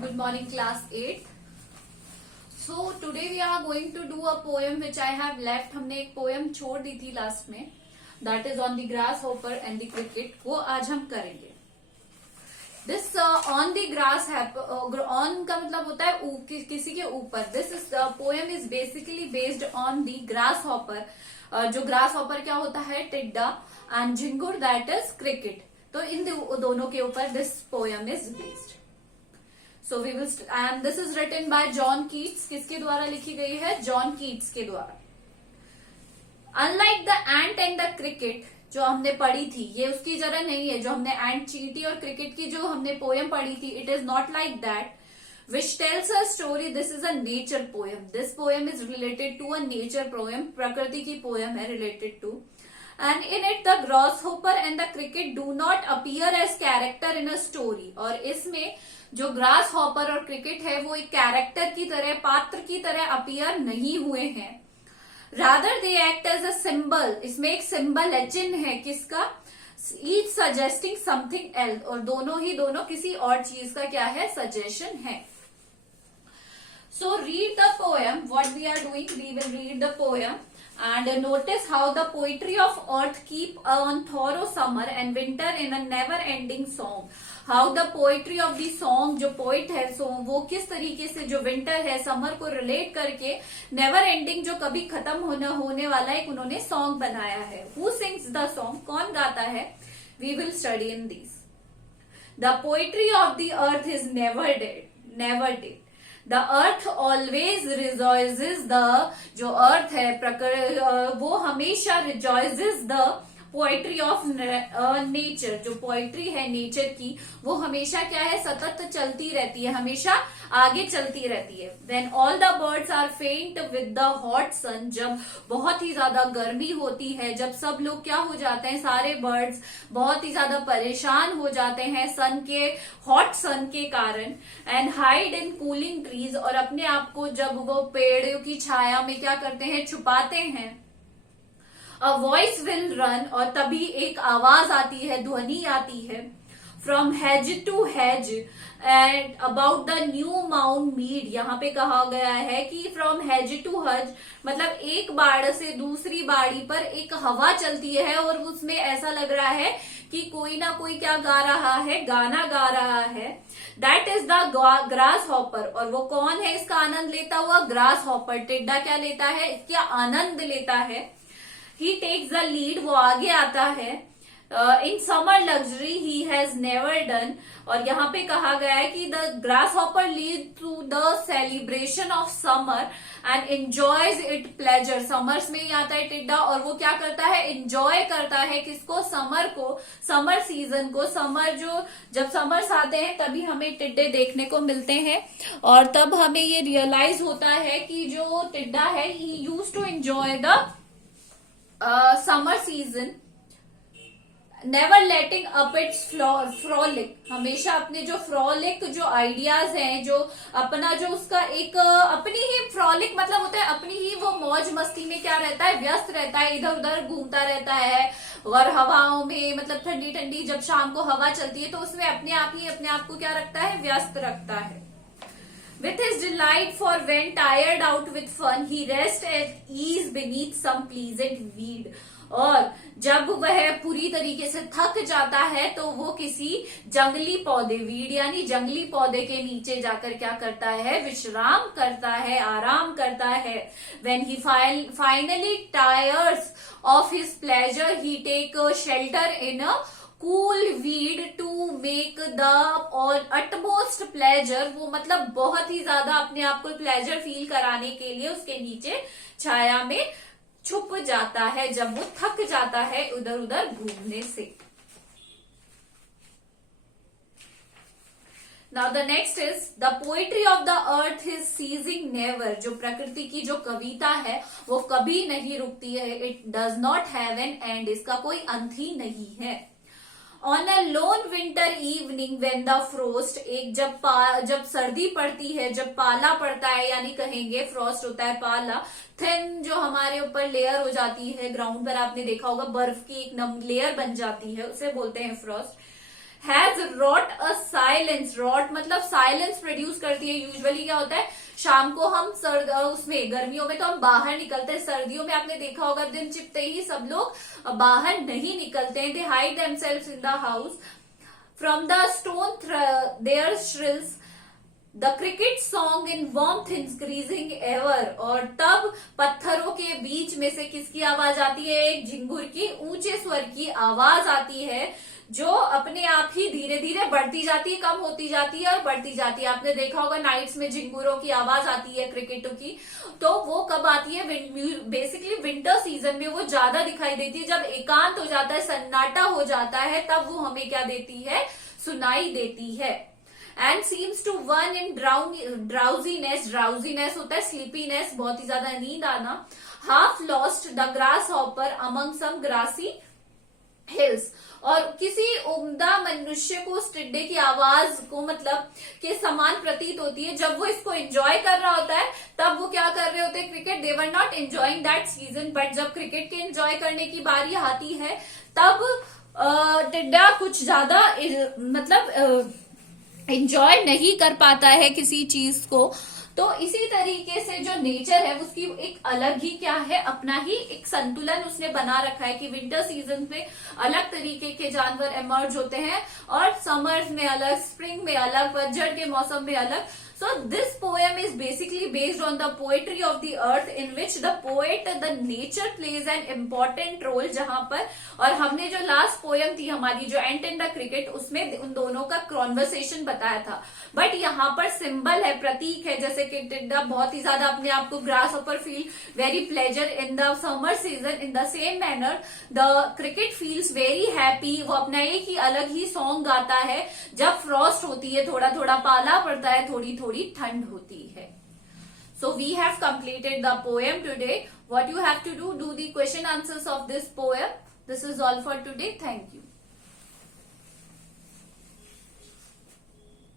Good morning, class 8. So today we are going to do a poem which I have left. हमने एक poem छोड़ दी थी last में. That is on the grasshopper and the cricket. वो आज हम करेंगे. This on the grass on का मतलब होता है किसी के ऊपर. This is poem is basically based on the grasshopper. जो grasshopper क्या होता है? टिड्डा. And Jhingur that is cricket. तो इन दोनों के ऊपर this poem is based. So we will and this is written by John Keats. किसके द्वारा लिखी गई है? John Keats के द्वारा. Unlike the ant and the cricket जो हमने पढ़ी थी, ये उसकी जगह नहीं है. जो हमने एंट, चींटी और क्रिकेट की जो हमने पोएम पढ़ी थी, it is not like that. Which tells a story. This is a nature poem. This poem is related to a nature poem. प्रकृति की पोएम है related to. And in it the grasshopper and the cricket do not appear as character in a story. और इसमें जो grass hopper और cricket है वो एक कैरेक्टर की तरह, पात्र की तरह अपीयर नहीं हुए हैं. Rather they act as a symbol. इसमें एक सिंबल है, चिन्ह है. किसका? Each suggesting something else. और दोनों किसी और चीज का क्या है? सजेशन है. So read the poem. What we are doing, we will read the poem and notice how the poetry of earth keep on thorough summer and winter in a never ending song. How the poetry of the song, जो poet है song, वो किस तरीके से जो winter है, summer को relate करके never ending जो कभी खत्म होने वाला एक उन्होंने song बनाया है. Who sings the song? कौन गाता है? We will study in these. The poetry of the earth is never dead. The earth always rejoices. the जो earth है वो हमेशा rejoices the poetry of nature. जो poetry है nature की वो हमेशा क्या है? सतत चलती रहती है, हमेशा आगे चलती रहती है. When all the birds are faint with the hot sun. जब बहुत ही ज्यादा गर्मी होती है, जब सब लोग क्या हो जाते हैं, सारे बर्ड्स बहुत ही ज्यादा परेशान हो जाते हैं सन के, हॉट सन के कारण. And hide in cooling trees. और अपने आप को जब वो पेड़ों की छाया में क्या करते हैं? छुपाते हैं. A voice will run. और तभी एक आवाज आती है, ध्वनि आती है. From hedge to hedge and about the new mown mead. यहाँ पे कहा गया है कि फ्रॉम हेज टू हेज मतलब एक बाड़ से दूसरी बाड़ी पर एक हवा चलती है और उसमें ऐसा लग रहा है कि कोई ना कोई क्या गा रहा है? गाना गा रहा है. That is the grasshopper. और वो कौन है इसका आनंद लेता हुआ? Grasshopper. टिड्डा क्या लेता है? इसका आनंद लेता है. He takes the lead. वो आगे आता है. In summer luxury he has never done. और यहाँ पे कहा गया है कि the grasshopper lead to the celebration of summer and enjoys it pleasure. Summers में ही आता है टिड्डा और वो क्या करता है? एंजॉय करता है. किसको? समर को, समर सीजन को. समर जब समर्स आते हैं तभी हमें टिड्डे देखने को मिलते हैं. और तब हमें ये रियलाइज होता है कि जो टिड्डा है he use to enjoy the summer season. Never letting up its frolic. हमेशा अपने जो फ्रॉलिक जो आइडियाज हैं, जो अपना जो उसका एक अपनी ही फ्रॉलिक मतलब होता है अपनी ही वो मौज मस्ती में क्या रहता है? व्यस्त रहता है, इधर उधर घूमता रहता है. और हवाओं में मतलब ठंडी ठंडी जब शाम को हवा चलती है तो उसमें अपने आप को क्या रखता है? व्यस्त रखता है. With his delight for when tired out with fun, he rests at ease beneath some pleasant weed. और जब वह पूरी तरीके से थक जाता है तो वो किसी जंगली पौधे, वीड यानी जंगली पौधे के नीचे जाकर क्या करता है? विश्राम करता है, आराम करता है. When he finally tires of his pleasure, he take shelter in a cool weed to make the utmost pleasure. वो मतलब बहुत ही ज्यादा अपने आप को प्लेजर फील कराने के लिए उसके नीचे छाया में छुप जाता है जब वो थक जाता है उधर उधर घूमने से. Now the next is the poetry of the earth is ceasing never. जो प्रकृति की जो कविता है वो कभी नहीं रुकती है. It does not have an end. इसका कोई अंत ही नहीं है. On a lone winter evening when the frost, एक जब सर्दी पड़ती है, जब पाला पड़ता है, यानी कहेंगे फ्रॉस्ट होता है पाला. थिन जो हमारे ऊपर लेयर हो जाती है, ग्राउंड पर आपने देखा होगा बर्फ की एक लेयर बन जाती है, उसे बोलते हैं frost. Has wrought a silence, wrought मतलब साइलेंस प्रोड्यूस करती है। यूजुअली क्या होता है, शाम को हम उसमें गर्मियों में तो हम बाहर निकलते हैं, सर्दियों में आपने देखा होगा दिन चिपते ही सब लोग बाहर नहीं निकलते हैं। They hide themselves in the house from the stone their shrills the cricket song in warmth increasing ever। और तब पत्थरों के बीच में से किसकी आवाज आती है, एक झिंगुर की ऊंचे स्वर की आवाज आती है, जो अपने आप ही धीरे धीरे बढ़ती जाती है, कम होती जाती है और बढ़ती जाती है। आपने देखा होगा नाइट्स में झिंगुरों की आवाज आती है क्रिकेटों की, तो वो कब आती है, बेसिकली विंटर सीजन में वो ज्यादा दिखाई देती है। जब एकांत हो जाता है, सन्नाटा हो जाता है, तब वो हमें क्या देती है, सुनाई देती है। And seems to one in drowsiness, drowsiness होता है स्लीपीनेस, बहुत ही ज्यादा नींद आना। Half lost the grasshopper among some grassy hills, और किसी उम्दा मनुष्य को उस टिड्डे की आवाज को मतलब के समान प्रतीत होती है। जब वो इसको एंजॉय कर रहा होता है, तब वो क्या कर रहे होते हैं, cricket. They were not enjoying that season, but जब क्रिकेट के एंजॉय करने की बारी आती है, तब टिड्डा कुछ ज्यादा मतलब एंजॉय नहीं कर पाता है किसी चीज को। तो इसी तरीके से जो नेचर है उसकी एक अलग ही क्या है, अपना ही एक संतुलन उसने बना रखा है कि विंटर सीजन में अलग तरीके के जानवर एमर्ज होते हैं और समर्स में अलग, स्प्रिंग में अलग, पतझड़ के मौसम में अलग। So this poem is basically based on the poetry of the earth in which the poet, the nature plays an important role। जहां पर, और हमने जो लास्ट पोएम थी हमारी जो एंट इन द क्रिकेट, उसमें उन दोनों का कॉन्वर्सेशन बताया था। बट यहाँ पर सिंबल है, प्रतीक है, जैसे कि टिड्डा बहुत ही ज्यादा अपने आप को ग्रास ऊपर feel very pleasure in the summer season, in the same manner the cricket feels very happy. वो अपना एक ही अलग ही सॉन्ग गाता है जब फ्रॉस्ट होती है, थोड़ा थोड़ा पाला पड़ता है, थोड़ी थोड़ी ठंड होती है। So we have completed the poem today. What you have to do the question answers of this poem. This is all for today. Thank you.